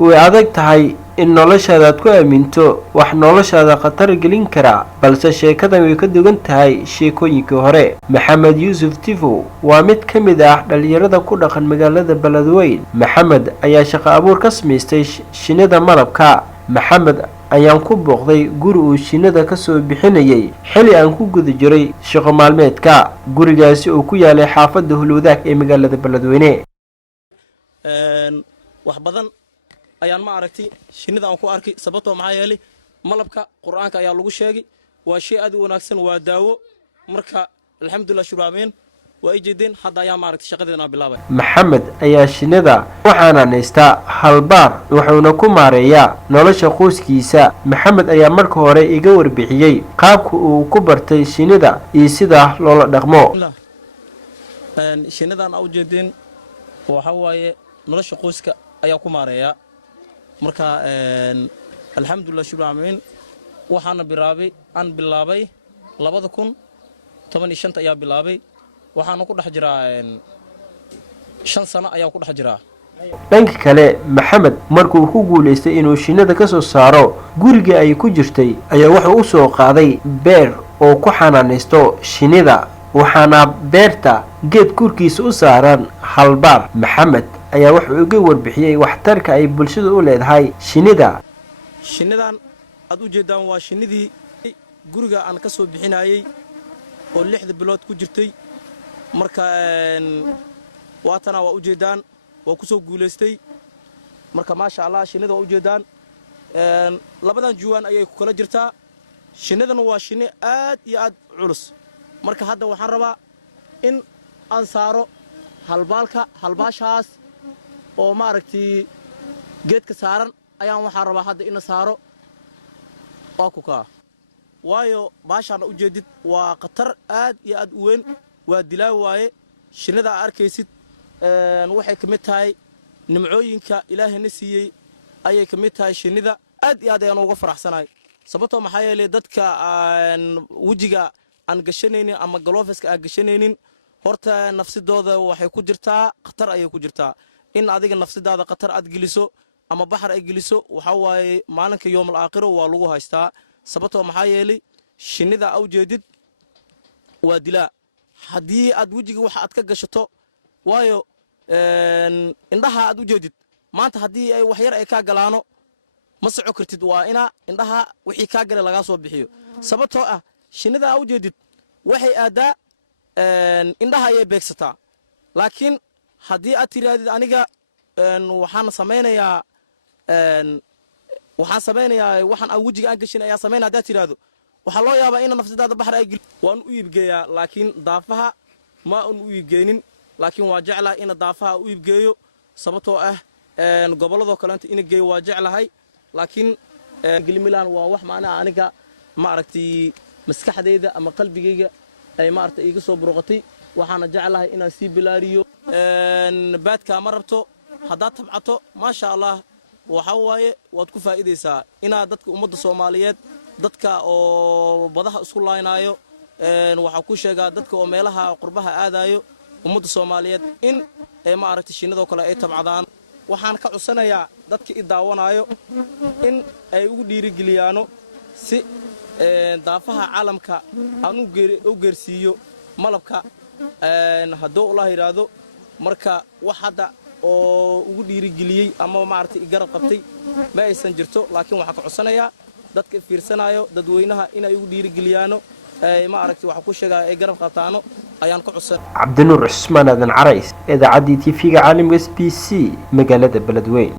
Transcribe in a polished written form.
way adag tahay in noloshaada aad ku aaminto wax noloshaada khatar gelin kara balse sheekadan way ka duwan tahay sheekooyinkii hore. Maxamed Yuusuf Tifow waa mid ka mid ah dhalinyarada ku dhaqan magaalada Beledweyne. Maxamed ayaa shaqo abuur ka samaystay shinnida malabka. Maxamed ayaan ku booqday guri uu shinnida ka soo bixinayay xilli aan ku guda jiray shaqo maalmeedka. Gurigaasi oo ku yaalay xaafadda Hulwadaag ee magaalada Beledweyne. wax badan ayaan ma aragtay shinnida aan ku arkay sababtoo maxaa yeelay malabka quraanka ayaa lagu sheegay waa shay aad u wanaagsan waa daawo marka alxamdulillah shuraabeen waa jeedin hadda ayaa ma aragtay shaqadeena bilaabay. Maxamed ayaa shinnida waxaana neystaa halbaar wuxuuna ku maareeyaa nolosha qoyskiisa. Maxamed ayaa marka hore iga warbixiyay qaabka uu ku bartay shinnida iyo sida loola dhaqmo. shinnidan aan u jeedin waxa waaye nolosha qoyska ayaa ku maareeyaa marka alxamdulillah shukran waxaana bilaabay 2015 ayaa bilaabay waxaana ku dhex jiraa 5 sano ayaa ku dhex jiraa. dhanka kale Maxamed markuu ku guuleystay inuu shinnida ka soo saaro guriga ay ku jirtay ayaa wuxuu u soo qaaday beer oo ku xanaanaysto shinnida waxaana beerta geed kurkiisa u saaran halbaar. Maxamed ayaa wuxuu uga warbixiyay waxtarka ay bulshada u leedahay shinnida. shinnidan aad u jeedaan waa shinnidii guriga aan ka soo bixinayay oo 6 bilood ku jirtay marka waatana waa u jeedaan waa ku soo guuleystay marka ma sha Allah shinnida waa u jeedaan labadan juwaan ayay ku kala jirtaa. shinnidan waa shinni aad iyo aad culus marka hadda waxaan rabaa in aan saaro halbaashaas oo ma aragtay geedka saaran ayaan waxaan rabaa hadda in saaro waa ku ka waayo baashaan u jeedid waa khatar aad iyo aad u weyn waa dilaa waaye shinnida arkaysid waxay kamid tahay nimcooyinka Ilaahayna siiyay ayay kamid tahay shinnida aad iyo aad ayaan uga faraxsanahay sababtoo maxaa yeelay dadka wajiga aan gashanaynin ama galoofiska aan gashanaynin horta nafsidooda waxay ku jirtaa khatar ayay ku jirtaa in adiga nafsidaada khatar aad geliso ama baxar ay geliso waxa waaye maalinka yoomul aakhiro waa lagu haystaa sababtoo maxaa yeelay shinnida aw jeedid waa dilaa haddii aad wajiga wax aad ka gashato waayo indhaha aad u jeedid maanta haddii ay wax yar ay ka galaano ma soco kartid waa ina indhaha wixii ka galay laga soo bixiyo sababtoo ah shinnida aw jeedid waxay aadaa indhaha ay beegsataa laakiin haddii aad tiraadid aniga waxaan sameeynaa waxaan wajiga aan gashin ayaa sameeynaa haddii tiraado waxa loo yaabaa in nafsidaada baxar ay waan u iibgeeyaa laakiin daafaha ma aan u iibgeenin laakiin waa jeclahay in daafaha u iibgeeyo sababtoo ah gobolada kale inta in geeyo waa jeclahay laakiin gilmilaan waa wax macna aniga ma aragtay maskaxdayda ama qalbigayga ay ma aragtay iga soo buruqatay waxaana jeclahay inaan sii bilaariyo baadka ma rabto haddaad tabcato ma sha Allah waxa waaye waad ku faa'iideysaa inaad dadka ummadda Soomaaliyeed dadka oo badaha isku laaynayo waxa ku sheegaa dadka oo meelaha qurbaha aadayo ummadda Soomaaliyeed in ay ma aragtay shinnida kale ay tabcadaan waxaan ka cusanayaa dadka i daawanayo in ay ugu dhiirigeliyaan si daafaha caalamka aan u geersiiyo malabka hadduu Allah yiraahdo marka wax hadda oo ugu dhiirigeliyay ama ma aragtay garab qabtay ma aysan jirto laakiin waxa ka cusanayaa dadka fiirsanayo dadweynaha in ay ugu dhiirigeliyaan ma aragtay waxa ku sheegaa ay garab qabtaano ayaan ka cusan. Cabdinuur Cusmaan Aadan Carays idaacadii TV-ga caalamka SBC magaalada Beledweyne.